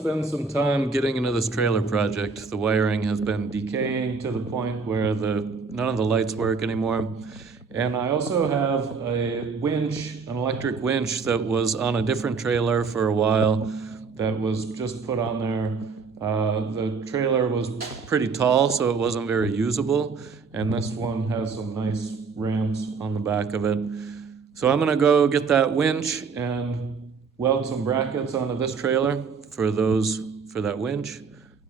spend some time getting into this trailer project. The wiring has been decaying to the point where none of the lights work anymore. And I also have a winch, an electric winch that was on a different trailer for a while that was just put on there. The trailer was pretty tall, so it wasn't very usable. And this one has some nice ramps on the back of it. So I'm gonna go get that winch and weld some brackets onto this trailer for that winch,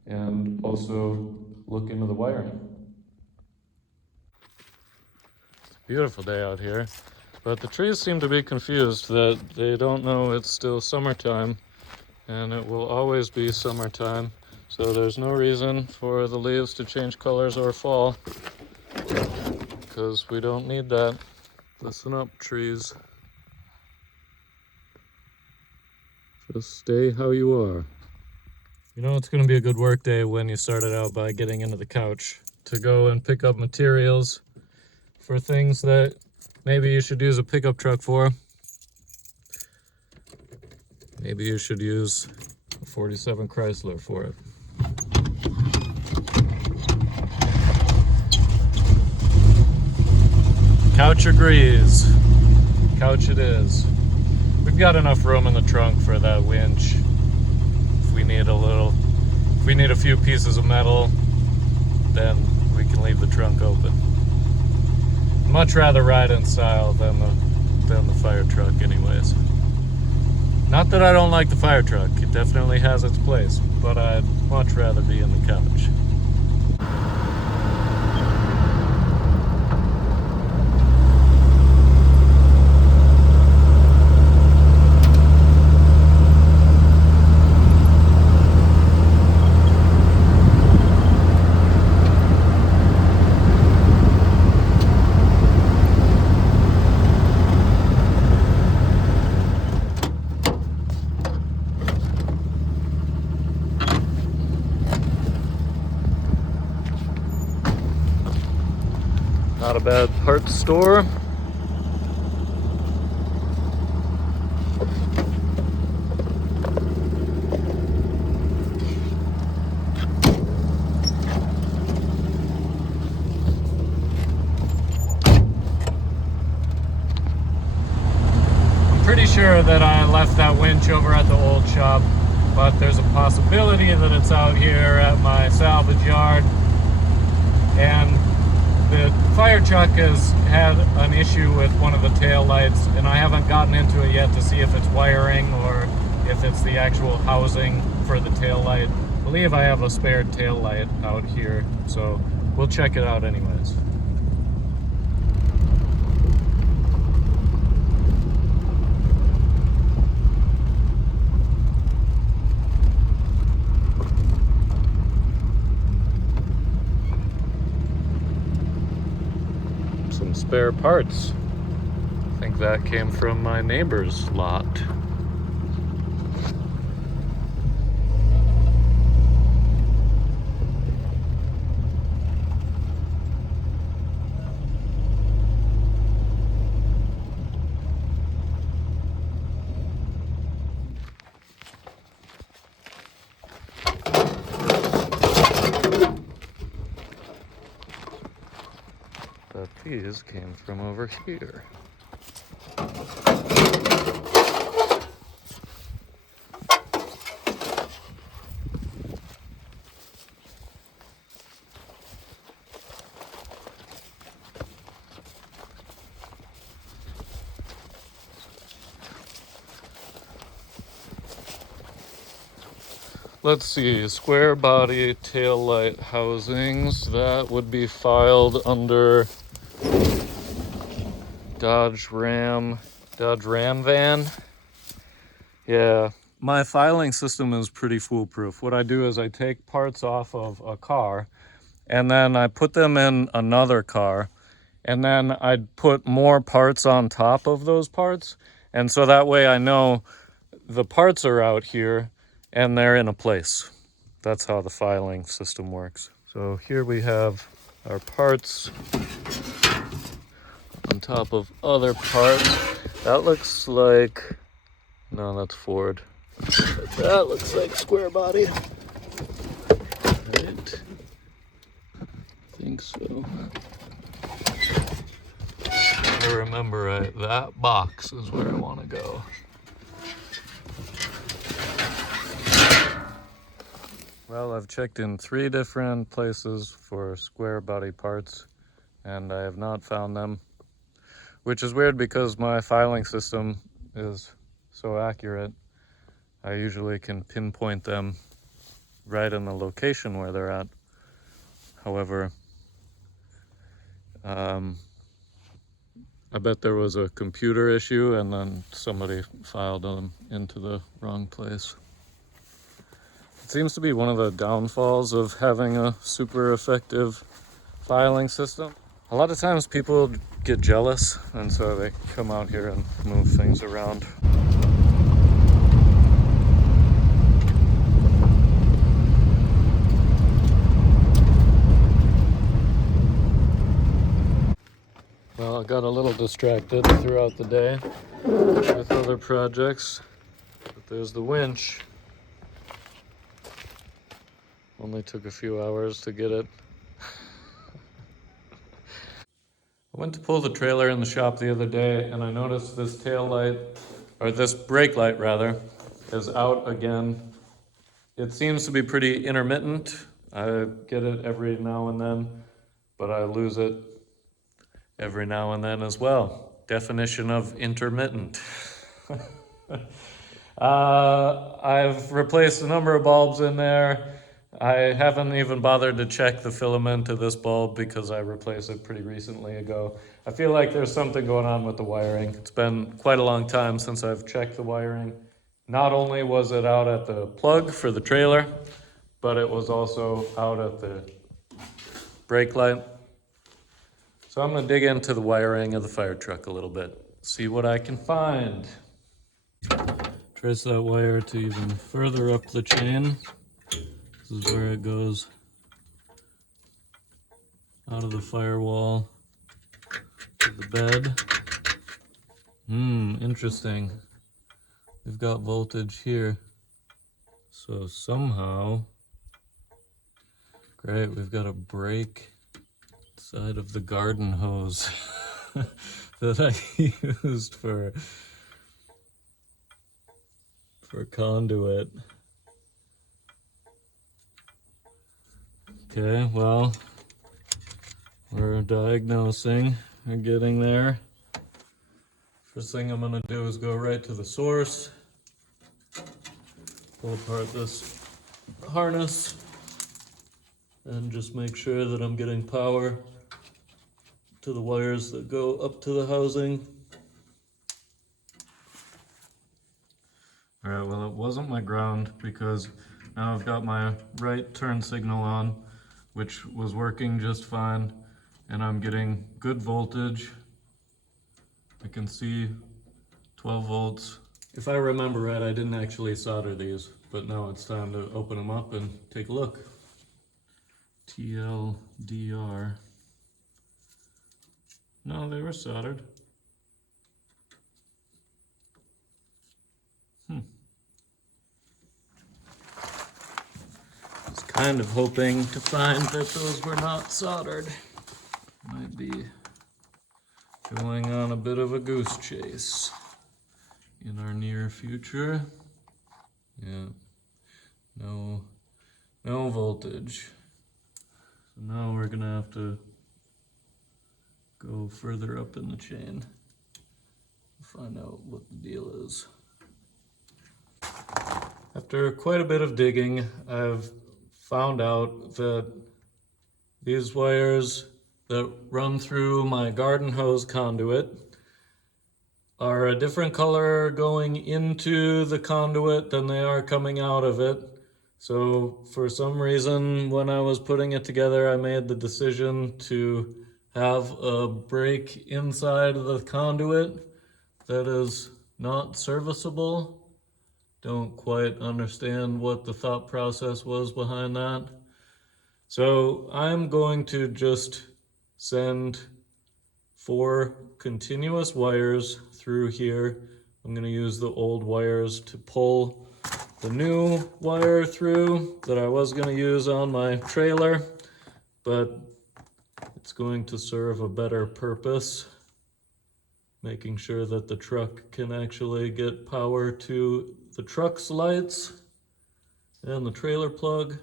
and also look into the wiring. It's a beautiful day out here, but the trees seem to be confused that they don't know it's still summertime, and it will always be summertime. So there's no reason for the leaves to change colors or fall, because we don't need that. Listen up, trees. Just stay how you are. You know, it's going to be a good work day when you started out by getting into the couch to go and pick up materials for things that maybe you should use a pickup truck for. Maybe you should use a 47 Chrysler for it. Couch agrees. Couch it is. We've got enough room in the trunk for that winch. If we need a few pieces of metal, then we can leave the trunk open. Much rather ride in style than the Firetruck anyways. Not that I don't like the Firetruck, it definitely has its place, but I'd much rather be in the couch. Not a bad parts store. I'm pretty sure that I left that winch over at the old shop, but there's a possibility that it's out here at my salvage yard. And the Firetruck has had an issue with one of the tail lights, and I haven't gotten into it yet to see if it's wiring or if it's the actual housing for the tail light. I believe I have a spare tail light out here, so we'll check it out anyways. Some spare parts. I think that came from my neighbor's lot. But these came from over here. Let's see, square body tail light housings, that would be filed under Dodge Ram van. Yeah, my filing system is pretty foolproof. What I do is I take parts off of a car and then I put them in another car, and then I'd put more parts on top of those parts, and so that way I know the parts are out here and they're in a place. That's how the filing system works. So here we have our parts on top of other parts. That looks like, no, that's Ford. But that looks like square body. Right. I think so. If I remember right, that box is where I want to go. Well, I've checked in 3 different places for square body parts, and I have not found them, which is weird because my filing system is so accurate. I usually can pinpoint them right in the location where they're at. However, I bet there was a computer issue and then somebody filed them into the wrong place. It seems to be one of the downfalls of having a super effective filing system. A lot of times people get jealous, and so they come out here and move things around. Well, I got a little distracted throughout the day with other projects, but there's the winch. Only took a few hours to get it. I went to pull the trailer in the shop the other day, and I noticed this tail light, or this brake light rather, is out again. It seems to be pretty intermittent. I get it every now and then, but I lose it every now and then as well. Definition of intermittent. I've replaced a number of bulbs in there. I haven't even bothered to check the filament of this bulb because I replaced it pretty recently ago. I feel like there's something going on with the wiring. It's been quite a long time since I've checked the wiring. Not only was it out at the plug for the trailer, but it was also out at the brake light. So I'm gonna dig into the wiring of the Firetruck a little bit, see what I can find. Trace that wire to even further up the chain. This is where it goes out of the firewall to the bed. Interesting. We've got voltage here. So somehow, great, we've got a break side of the garden hose that I used for conduit. Okay, well, we're diagnosing. We're getting there. First thing I'm gonna do is go right to the source, pull apart this harness, and just make sure that I'm getting power to the wires that go up to the housing. All right, well, it wasn't my ground because now I've got my right turn signal on, which was working just fine, and I'm getting good voltage. I can see 12 volts. If I remember right, I didn't actually solder these, but now it's time to open them up and take a look. TLDR. No, they were soldered. I was kind of hoping to find that those were not soldered. Might be going on a bit of a goose chase in our near future. Yeah, no voltage. So now we're gonna have to go further up in the chain, find out what the deal is. After quite a bit of digging, I've found out that these wires that run through my garden hose conduit are a different color going into the conduit than they are coming out of it. So for some reason, when I was putting it together, I made the decision to have a break inside of the conduit that is not serviceable. Don't quite understand what the thought process was behind that. So I'm going to just send 4 continuous wires through here. I'm going to use the old wires to pull the new wire through that I was going to use on my trailer, but it's going to serve a better purpose, making sure that the truck can actually get power to the truck's lights and the trailer plug.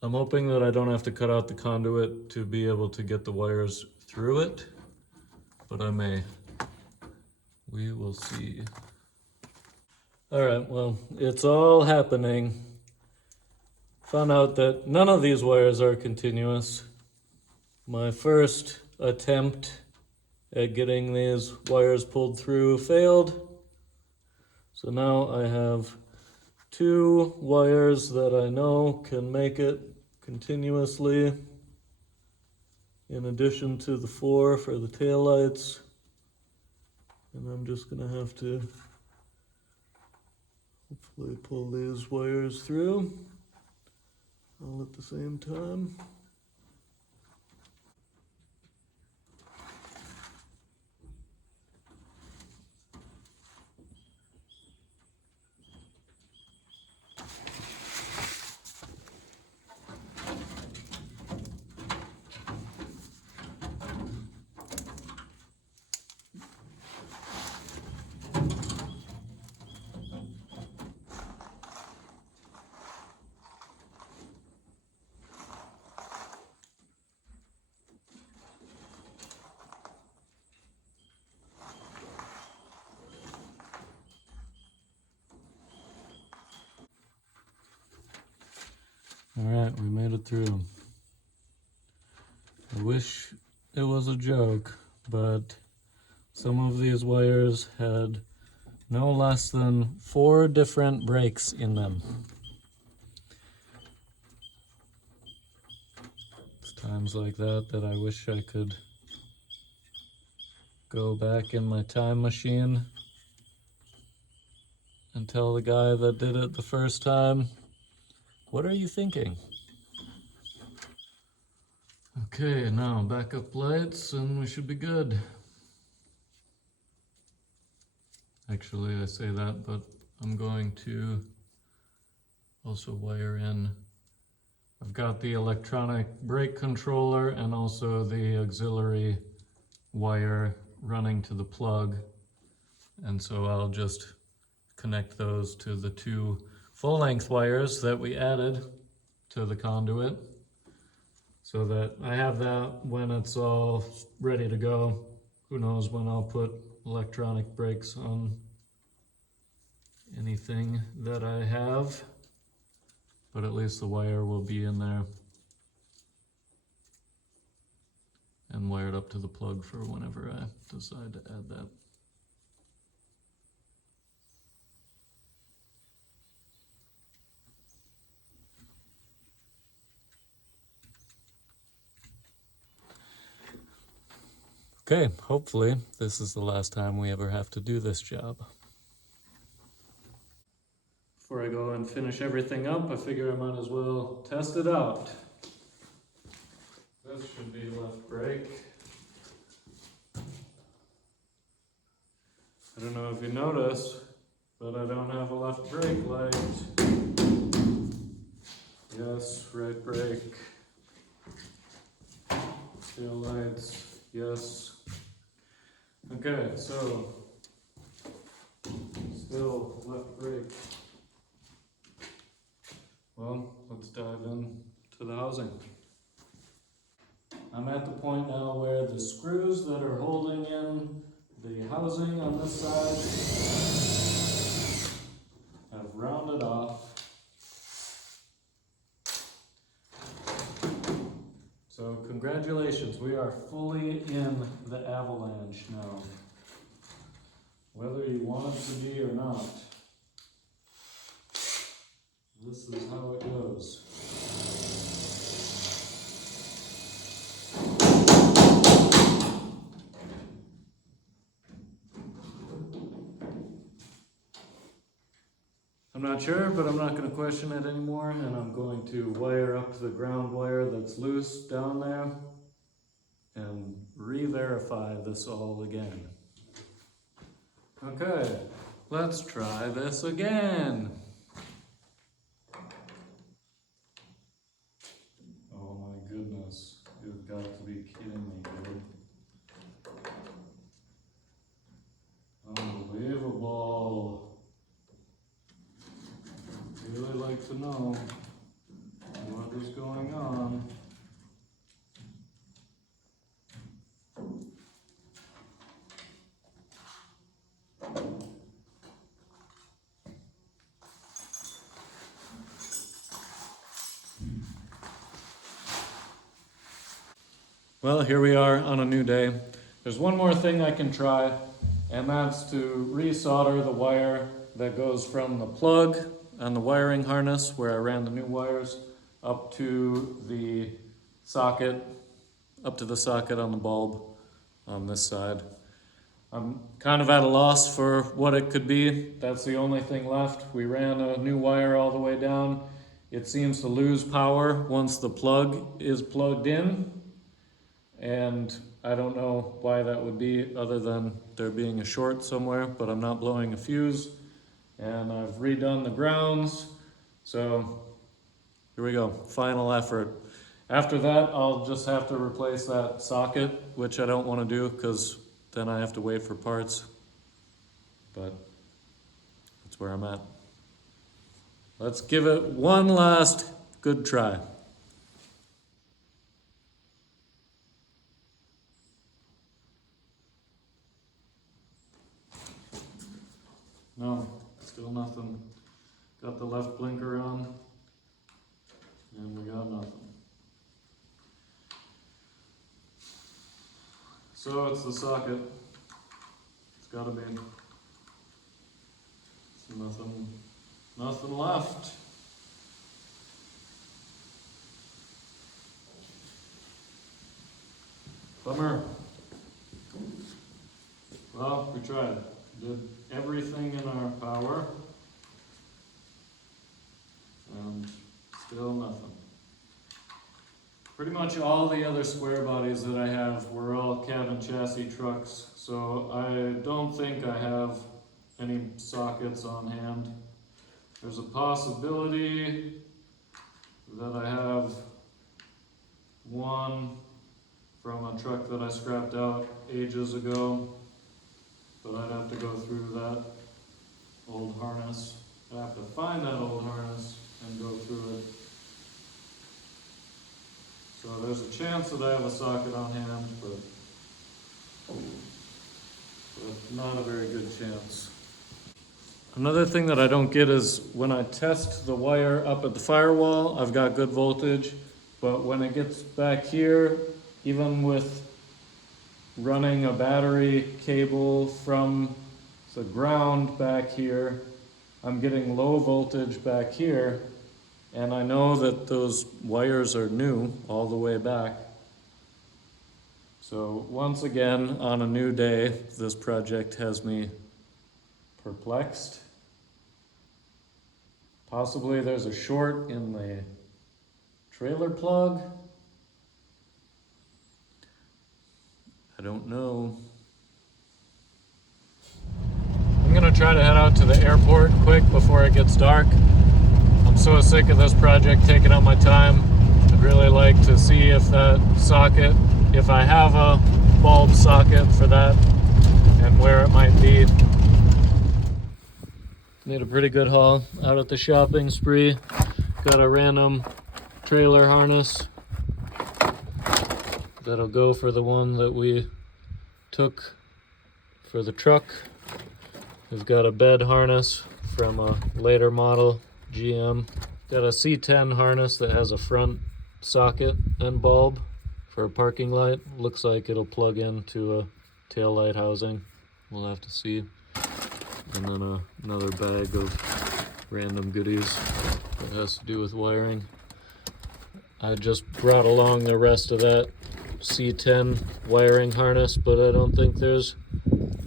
I'm hoping that I don't have to cut out the conduit to be able to get the wires through it, but I may. We will see. All right, well, it's all happening. Found out that none of these wires are continuous. My first attempt at getting these wires pulled through failed. So now I have 2 wires that I know can make it continuously, in addition to the 4 for the taillights. And I'm just gonna have to hopefully pull these wires through all at the same time. All right, we made it through. I wish it was a joke, but some of these wires had no less than 4 different breaks in them. It's times like that that I wish I could go back in my time machine and tell the guy that did it the first time, what are you thinking? Okay, now backup lights and we should be good. Actually, I say that, but I'm going to also wire in. I've got the electronic brake controller and also the auxiliary wire running to the plug. And so I'll just connect those to the 2 full-length wires that we added to the conduit, so that I have that when it's all ready to go. Who knows when I'll put electronic brakes on anything that I have, but at least the wire will be in there and wired up to the plug for whenever I decide to add that. Okay, hopefully this is the last time we ever have to do this job. Before I go and finish everything up, I figure I might as well test it out. This should be left brake. I don't know if you notice, but I don't have a left brake light. Yes, right brake. Tail lights, yes. Okay, so still left brake. Well, let's dive in to the housing. I'm at the point now where the screws that are holding in the housing on this side have rounded off. So congratulations, we are fully in the avalanche now. Whether you want it to be or not, this is how it goes. I'm not sure, but I'm not going to question it anymore, and I'm going to wire up the ground wire that's loose down there and re-verify this all again. Okay, let's try this again. Well, here we are on a new day. There's one more thing I can try, and that's to resolder the wire that goes from the plug on the wiring harness where I ran the new wires up to the socket, up to the socket on the bulb on this side. I'm kind of at a loss for what it could be. That's the only thing left. We ran a new wire all the way down. It seems to lose power once the plug is plugged in, and I don't know why that would be other than there being a short somewhere, but I'm not blowing a fuse. And I've redone the grounds, so here we go, final effort. After that, I'll just have to replace that socket, which I don't want to do because then I have to wait for parts, but that's where I'm at. Let's give it one last good try. No, still nothing. Got the left blinker on, and we got nothing. So it's the socket. It's gotta be. There's nothing left. Bummer. Well, we tried. Did everything in our power, and still nothing. Pretty much all the other square bodies that I have were all cab and chassis trucks, so I don't think I have any sockets on hand. There's a possibility that I have one from a truck that I scrapped out ages ago, but I'd have to go through that old harness. I'd have to find that old harness and go through it. So there's a chance that I have a socket on hand, but not a very good chance. Another thing that I don't get is when I test the wire up at the firewall, I've got good voltage, but when it gets back here, even with running a battery cable from the ground back here, I'm getting low voltage back here, and I know that those wires are new all the way back. So once again, on a new day, this project has me perplexed. Possibly there's a short in the trailer plug. I don't know. I'm gonna try to head out to the airport quick before it gets dark. I'm so sick of this project taking up my time. I'd really like to see if that socket, if I have a bulb socket for that, and where it might be. Made a pretty good haul out at the shopping spree. Got a random trailer harness that'll go for the one that we took for the truck. We've got a bed harness from a later model GM. Got a C10 harness that has a front socket and bulb for a parking light. Looks like it'll plug into a tail light housing. We'll have to see. And then another bag of random goodies that has to do with wiring. I just brought along the rest of that C10 wiring harness, but I don't think there's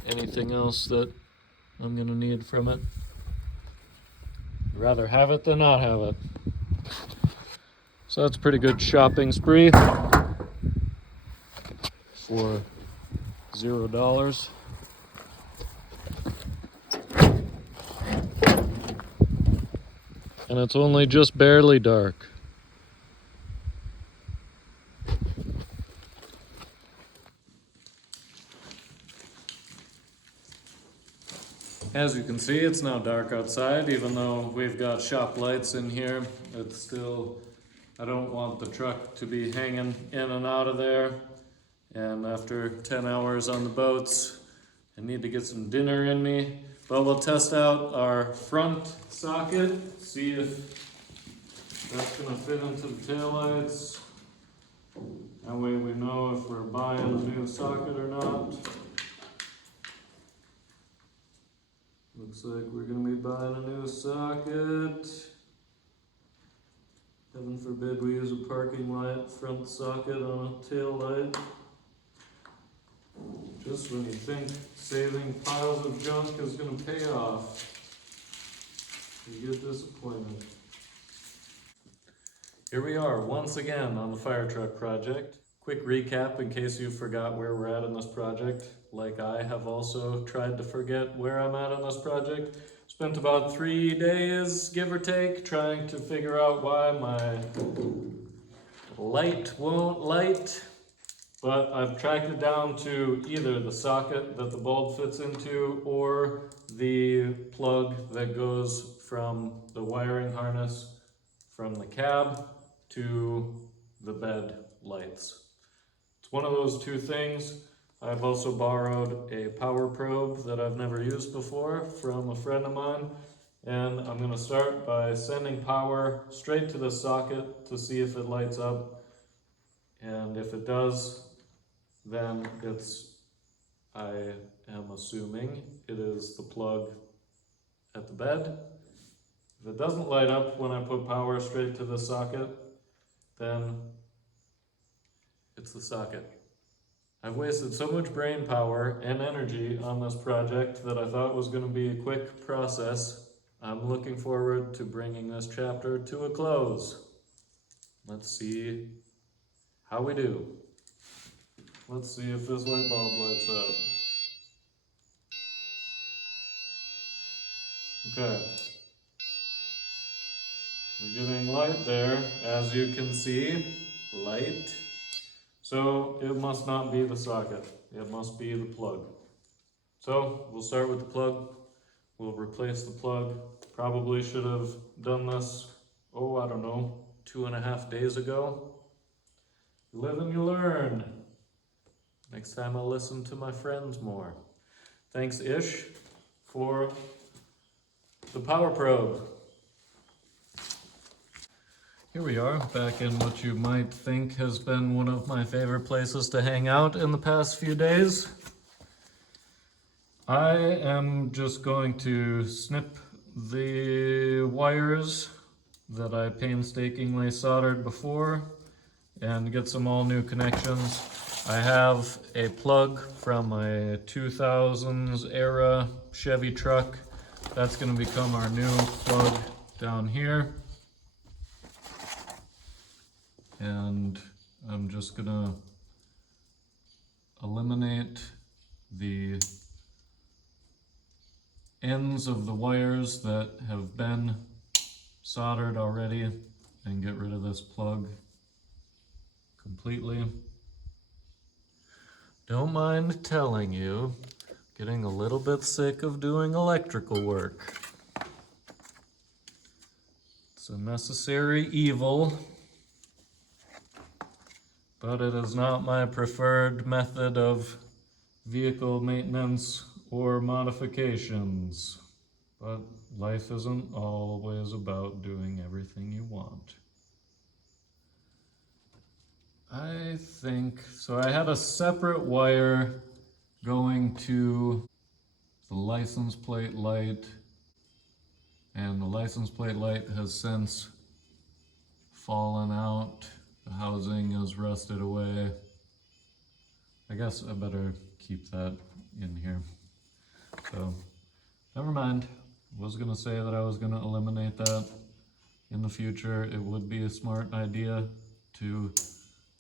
anything else that I'm gonna need from it. I'd rather have it than not have it. So that's a pretty good shopping spree for $0. And it's only just barely dark. As you can see, it's now dark outside, even though we've got shop lights in here. It's still, I don't want the truck to be hanging in and out of there. And after 10 hours on the boats, I need to get some dinner in me. But we'll test out our front socket, see if that's gonna fit into the taillights. That way we know if we're buying a new socket or not. Looks like we're gonna be buying a new socket. Heaven forbid we use a parking light front socket on a tail light. Just when you think saving piles of junk is gonna pay off, you get disappointed. Here we are once again on the Firetruck project. Quick recap in case you forgot where we're at in this project. Like I have also tried to forget where I'm at on this project. Spent about 3 days, give or take, trying to figure out why my light won't light. But I've tracked it down to either the socket that the bulb fits into or the plug that goes from the wiring harness from the cab to the bed lights. It's one of those two things. I've also borrowed a power probe that I've never used before from a friend of mine, and I'm going to start by sending power straight to the socket to see if it lights up, and if it does, then I am assuming it is the plug at the bed. If it doesn't light up when I put power straight to the socket, then it's the socket. I've wasted so much brain power and energy on this project that I thought was going to be a quick process. I'm looking forward to bringing this chapter to a close. Let's see how we do. Let's see if this light bulb lights up. Okay. We're getting light there, as you can see. Light. So it must not be the socket. It must be the plug. So we'll start with the plug. We'll replace the plug. Probably should have done this, I don't know, 2.5 days ago. You live and you learn. Next time I'll listen to my friends more. Thanks, Ish, for the power probe. Here we are, back in what you might think has been one of my favorite places to hang out in the past few days. I am just going to snip the wires that I painstakingly soldered before and get some all new connections. I have a plug from a 2000s era Chevy truck. That's going to become our new plug down here. And I'm just going to eliminate the ends of the wires that have been soldered already and get rid of this plug completely. Don't mind telling you, getting a little bit sick of doing electrical work. It's a necessary evil, but it is not my preferred method of vehicle maintenance or modifications. But life isn't always about doing everything you want. I think, so I had a separate wire going to the license plate light, and the license plate light has since fallen out. The housing is rusted away. I guess I better keep that in here. So, never mind. I was gonna say that I was gonna eliminate that in the future. It would be a smart idea to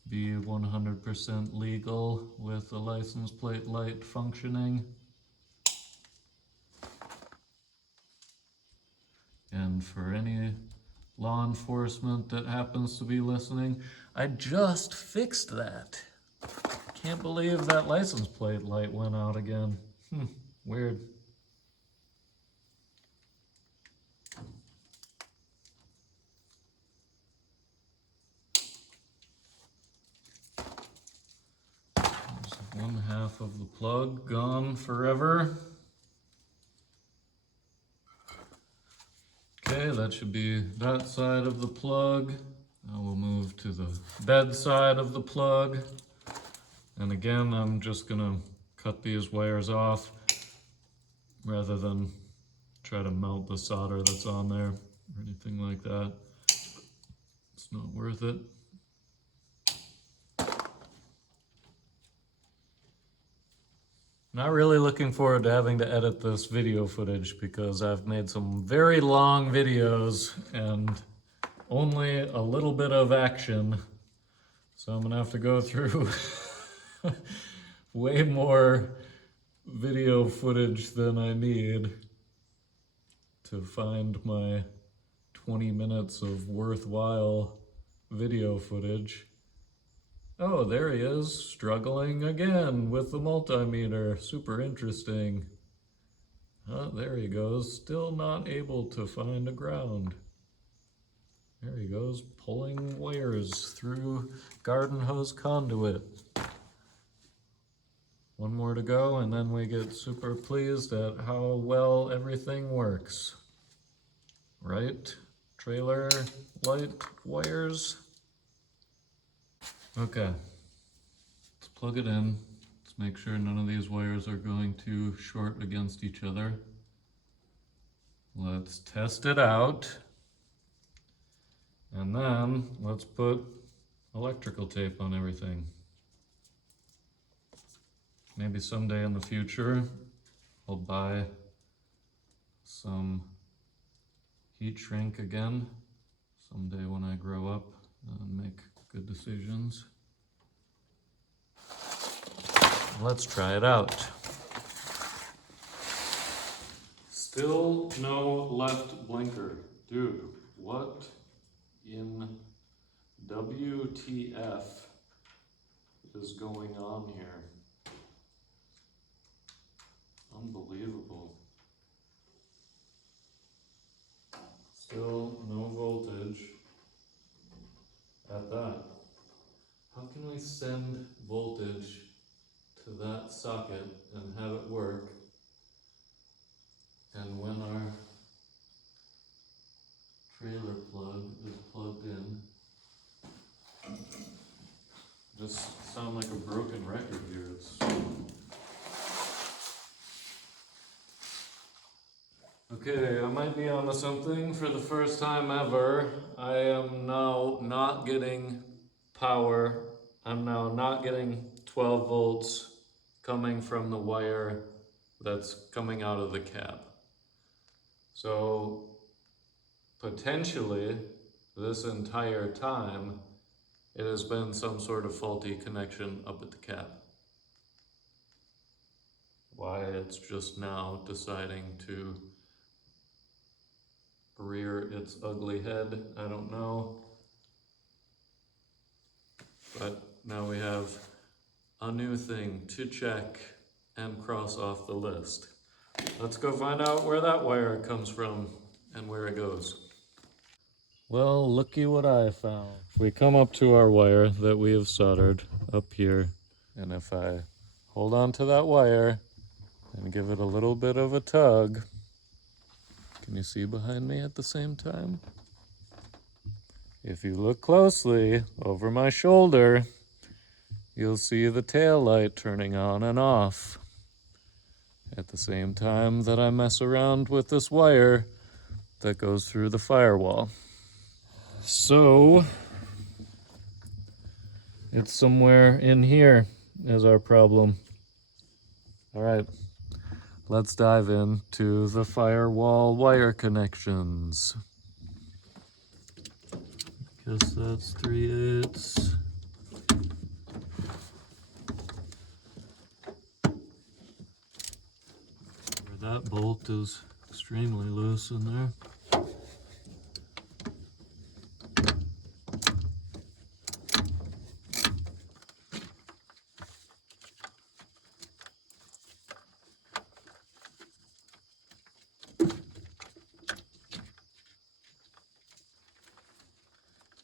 be 100% legal with the license plate light functioning. And for any law enforcement that happens to be listening, I just fixed that. Can't believe that license plate light went out again. Weird. There's one half of the plug gone forever. Okay, that should be that side of the plug. Now we'll move to the bed side of the plug. And again, I'm just gonna cut these wires off rather than try to melt the solder that's on there or anything like that. It's not worth it. Not really looking forward to having to edit this video footage because I've made some very long videos and only a little bit of action. So I'm gonna have to go through way more video footage than I need to find my 20 minutes of worthwhile video footage. Oh, there he is, struggling again with the multimeter. Super interesting. There he goes, still not able to find a ground. There he goes, pulling wires through garden hose conduit. One more to go, and then we get super pleased at how well everything works. Right? Trailer light wires. Okay, let's plug it in. Let's make sure none of these wires are going to short against each other. Let's test it out. And then let's put electrical tape on everything. Maybe someday in the future, I'll buy some heat shrink again. Someday when I grow up and make good decisions. Let's try it out. Still no left blinker. Dude, what in WTF is going on here? Unbelievable. Still no voltage at that. How can we send voltage to that socket and have it work? And when our trailer plug is plugged in, just sound like a broken record here. Okay, I might be onto something. For the first time ever, I am now not getting power. I'm now not getting 12 volts coming from the wire that's coming out of the cab. So potentially this entire time it has been some sort of faulty connection up at the cab. Why it's just now deciding to rear its ugly head, I don't know. But now we have a new thing to check and cross off the list. Let's go find out where that wire comes from and where it goes. Well, looky what I found. If we come up to our wire that we have soldered up here, and if I hold on to that wire and give it a little bit of a tug, can you see behind me at the same time? If you look closely over my shoulder, you'll see the tail light turning on and off at the same time that I mess around with this wire that goes through the firewall. So it's somewhere in here is our problem. All right, let's dive into the firewall wire connections. Guess that's 3/8. That bolt is extremely loose in there.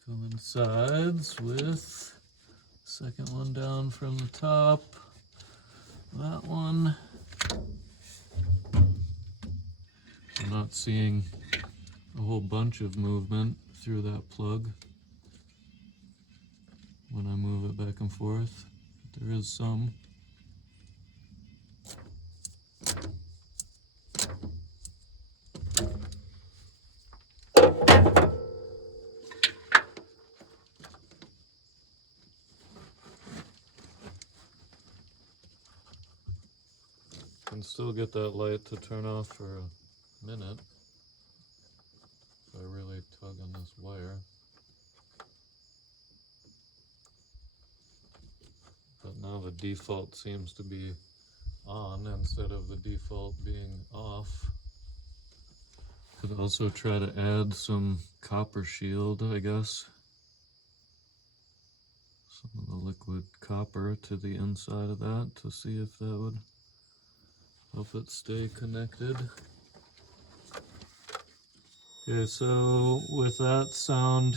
Coincides with second one down from the top. That one. I'm not seeing a whole bunch of movement through that plug. when I move it back and forth. There is some. Can still get that light to turn off for a minute if I really tug on this wire. But now the default seems to be on instead of the default being off. Could also try to add some copper shield, I guess. Some of the liquid copper to the inside of that to see if that would help it stay connected. Okay, so with that sound,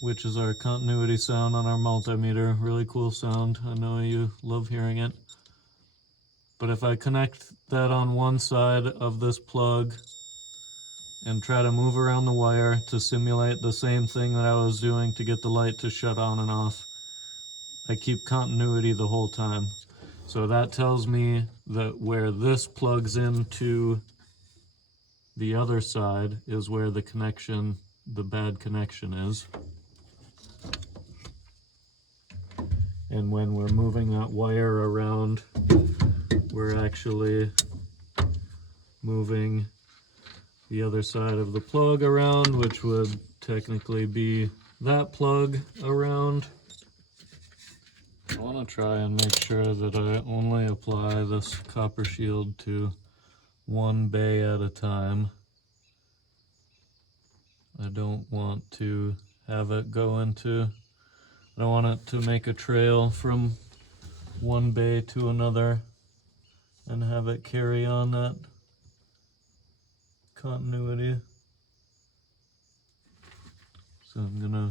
which is our continuity sound on our multimeter, really cool sound, I know you love hearing it. But if I connect that on one side of this plug and try to move around the wire to simulate the same thing that I was doing to get the light to shut on and off, I keep continuity the whole time. So that tells me that where this plugs into the other side is where the bad connection is. And when we're moving that wire around, we're actually moving the other side of the plug around, which would technically be that plug around. I want to try and make sure that I only apply this copper shield to one bay at a time. I don't want to have it I don't want it to make a trail from one bay to another and have it carry on that continuity. So I'm gonna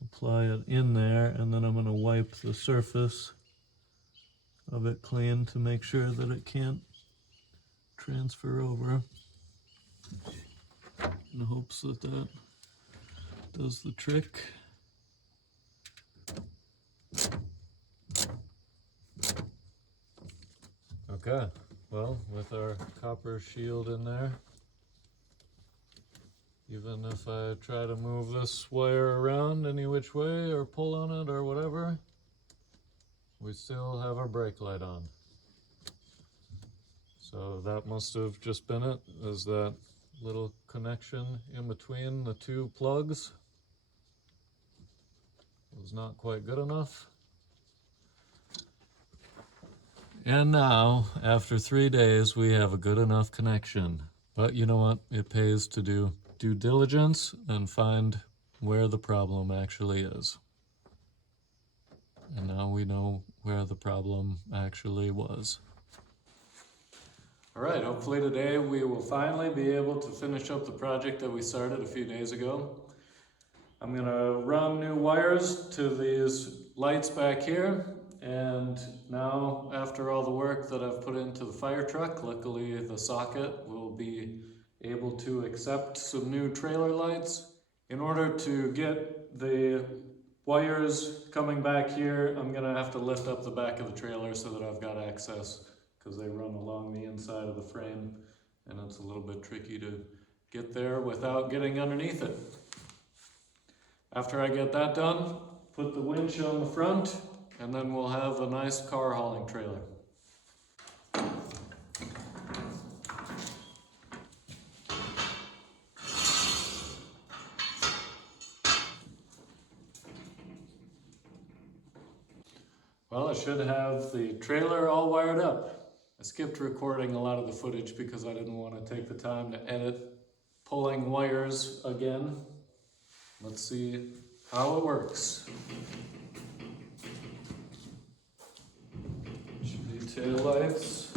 apply it in there, and then I'm gonna wipe the surface of it clean to make sure that it can't transfer over, in hopes that that does the trick. Okay, well, with our copper shield in there, even if I try to move this wire around any which way or pull on it or whatever, we still have our brake light on. So that must have just been it, is that little connection in between the two plugs was not quite good enough. And now, after 3 days, we have a good enough connection. But you know what? It pays to do due diligence and find where the problem actually is. And now we know where the problem actually was. All right, hopefully today we will finally be able to finish up the project that we started a few days ago. I'm gonna run new wires to these lights back here, and now after all the work that I've put into the Firetruck, luckily the socket will be able to accept some new trailer lights. In order to get the wires coming back here, I'm gonna have to lift up the back of the trailer so that I've got access, because they run along the inside of the frame and it's a little bit tricky to get there without getting underneath it. After I get that done, put the winch on the front, and then we'll have a nice car hauling trailer. Well, I should have the trailer all wired up. I skipped recording a lot of the footage because I didn't want to take the time to edit pulling wires again. Let's see how it works. Should be tail lights.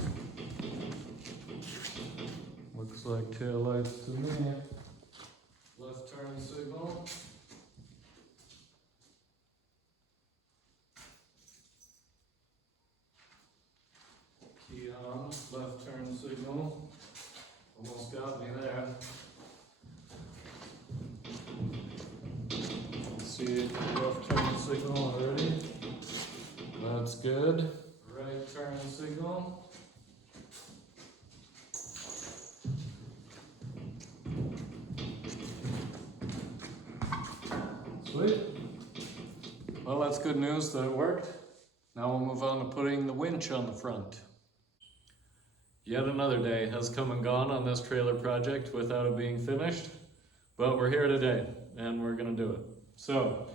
Looks like tail lights to me. Left turn signal. Key on, left turn signal. Almost got me there. the left turn signal already. That's good. Right turn signal. Sweet. Well, that's good news that it worked. Now we'll move on to putting the winch on the front. Yet another day has come and gone on this trailer project without it being finished, but we're here today and we're gonna do it. So,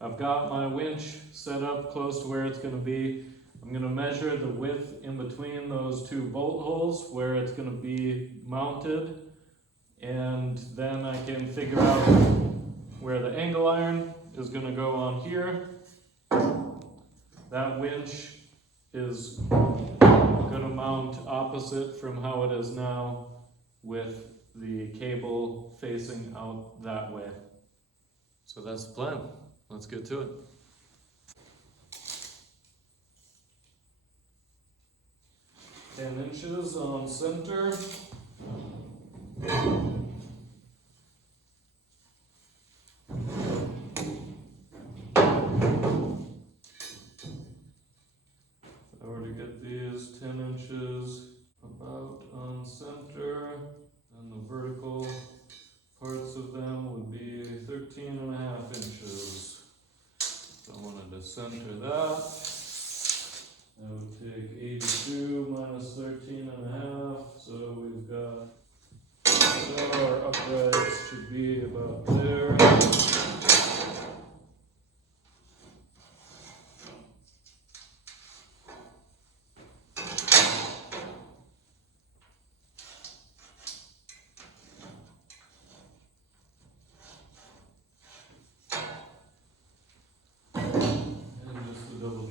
I've got my winch set up close to where it's gonna be. I'm gonna measure the width in between those two bolt holes where it's gonna be mounted, and then I can figure out where the angle iron is gonna go on here. That winch is gonna mount opposite from how it is now, with the cable facing out that way. So that's the plan. Let's get to it. $10 on center. I already get these 10 inches about on center, and the vertical parts of them would be 13.5 inches. So I wanted to center that. That would take 82 minus 13.5, so we've got, so our uprights should be about there.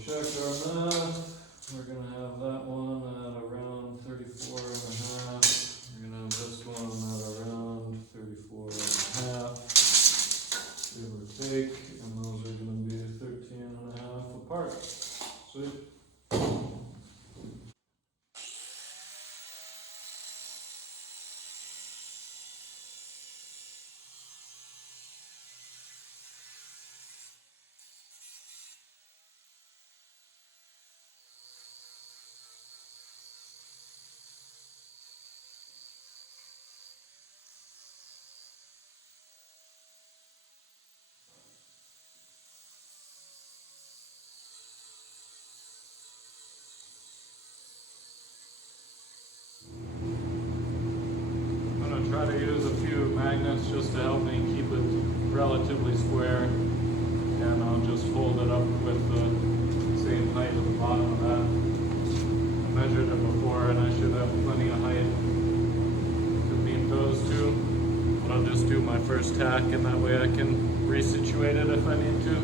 Check our math. We're gonna have that one at around 34.5. We're gonna have this one at around 34.5. Give or take, and those are gonna be 13.5 apart. Sweet. Try to use a few magnets just to help me keep it relatively square, and I'll just hold it up with the same height at the bottom of that. I measured it before and I should have plenty of height to meet those two, but I'll just do my first tack, and that way I can resituate it if I need to.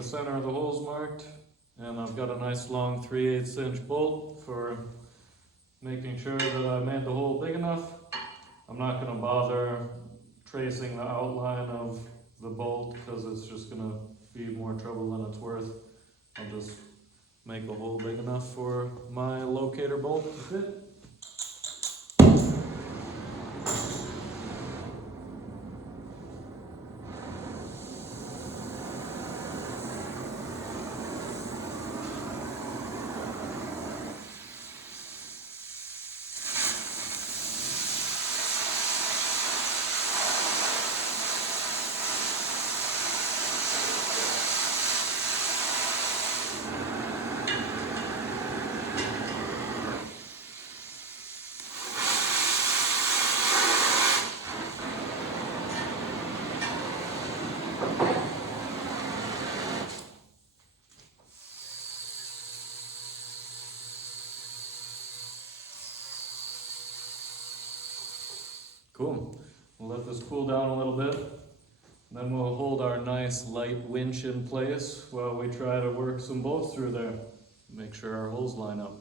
the center of the holes marked, and I've got a nice long 3/8 inch bolt for making sure that I made the hole big enough. I'm not going to bother tracing the outline of the bolt because it's just going to be more trouble than it's worth. I'll just make a hole big enough for my locator bolt to fit. Cool. We'll let this cool down a little bit. Then we'll hold our nice light winch in place while we try to work some bolts through there. Make sure our holes line up.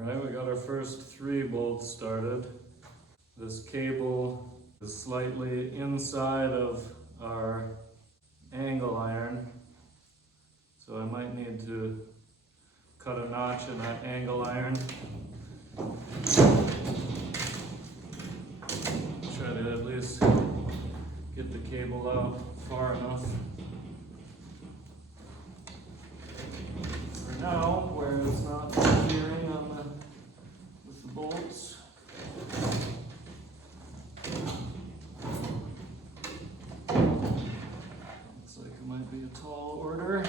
Alright, we got our first 3 bolts started. This cable is slightly inside of our angle iron, so I might need to cut a notch in that angle iron. Try to at least get the cable out far enough. For now, where it's not interfering with the bolts. Looks like it might be a tall order.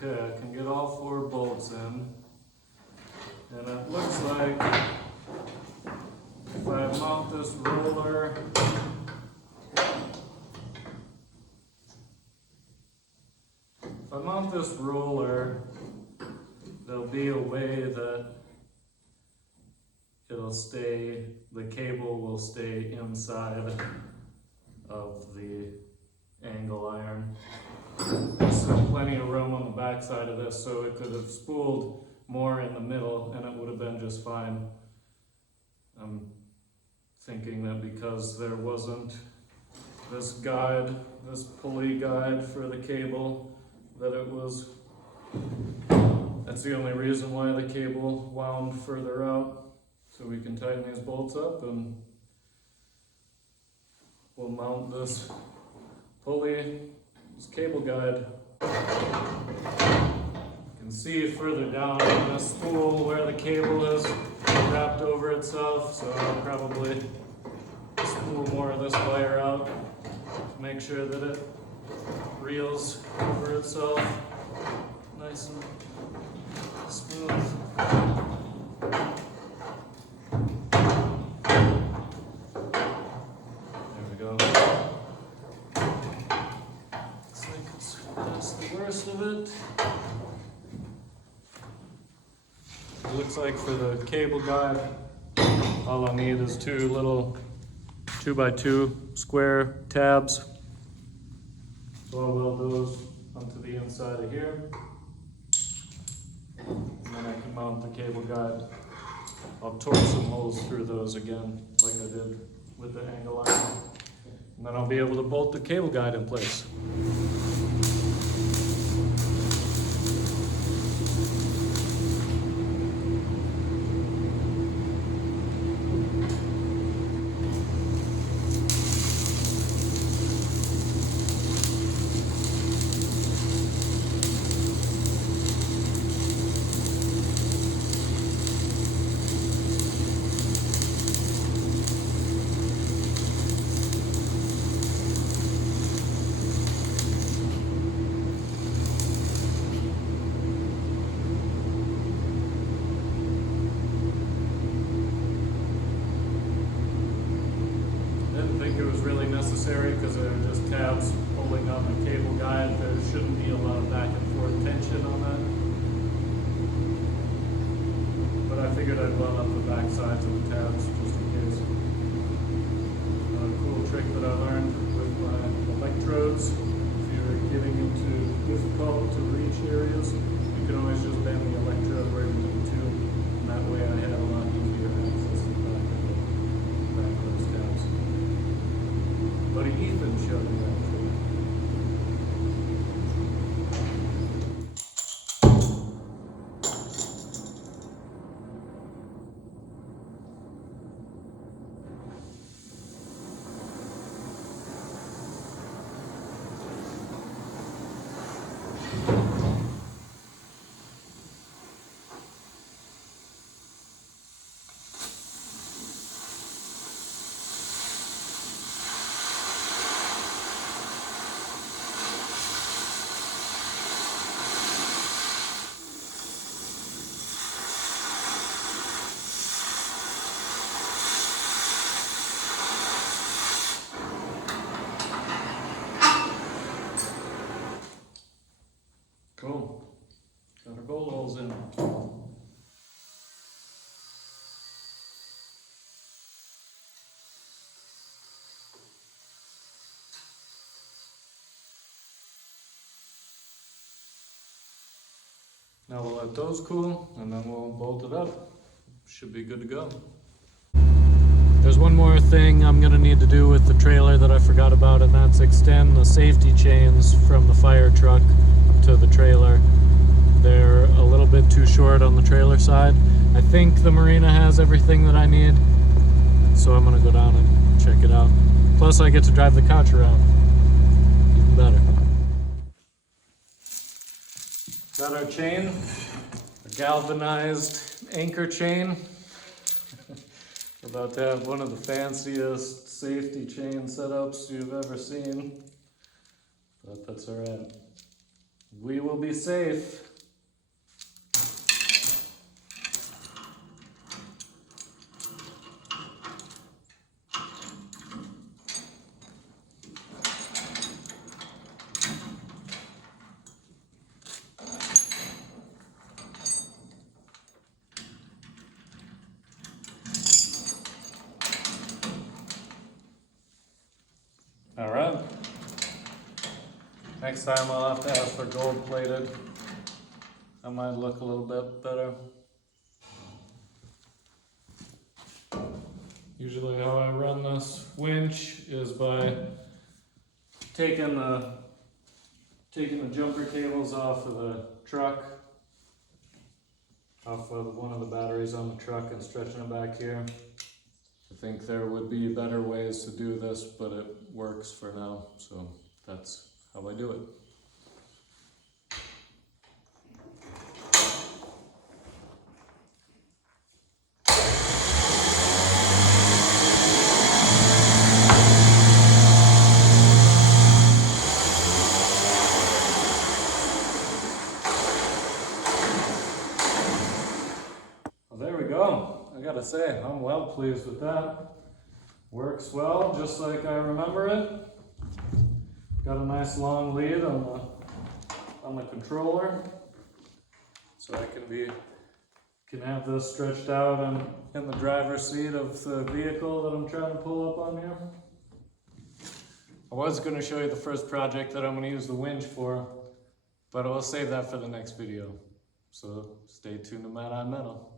Okay, I can get all 4 bolts in, and it looks like if I mount this roller there'll be a way that it'll stay, the cable will stay inside of the angle iron. There's plenty of room on the back side of this, so it could have spooled more in the middle and it would have been just fine. I'm thinking that because there wasn't this guide, this pulley guide for the cable, that it was, that's the only reason why the cable wound further out. So we can tighten these bolts up and we'll mount this pulley, this cable guide. You can see further down in this spool where the cable is wrapped over itself, so I'll probably spool more of this wire out to make sure that it reels over itself nice and smooth. There we go. Looks like it's past the worst of it. It looks like for the cable guide, all I need is 2 little 2x2 square tabs. So I'll weld those onto the inside of here. And then I can mount the cable guide. I'll torque some holes through those again, like I did with the angle iron. And then I'll be able to bolt the cable guide in place. necessary because they're just tabs holding on the cable guide. There shouldn't be a lot of back and forth tension on that. But I figured I'd run up the back sides of the tabs just in case. Another cool trick that I learned with my electrodes, if you're getting into difficult to reach areas, you can always just bend the electrode right into the tube, and that way I had a lot easier access to the back of those tabs. Buddy Ethan showed me that trick. Cool. Got our bolt holes in. Now we'll let those cool and then we'll bolt it up. Should be good to go. There's one more thing I'm gonna need to do with the trailer that I forgot about, and that's extend the safety chains from the Firetruck to the trailer. They're a little bit too short on the trailer side. I think the marina has everything that I need, so I'm gonna go down and check it out. Plus I get to drive the couch around. Even better. Got our chain, a galvanized anchor chain. About to have one of the fanciest safety chain setups you've ever seen, but that's alright. We will be safe. All right. Next time I'll have to ask for gold plated. That might look a little bit better. Usually how I run this winch is by taking the jumper cables off of the truck, off of one of the batteries on the truck, and stretching it back here. I think there would be better ways to do this, but it works for now, so that's how I do it. Well, there we go. I gotta say, I'm well pleased with that. Works well, just like I remember it. Got a nice long lead on the controller, so I can have this stretched out and in the driver's seat of the vehicle that I'm trying to pull up on here. I was going to show you the first project that I'm going to use the winch for, but I'll save that for the next video. So stay tuned to Mad Eye Metal.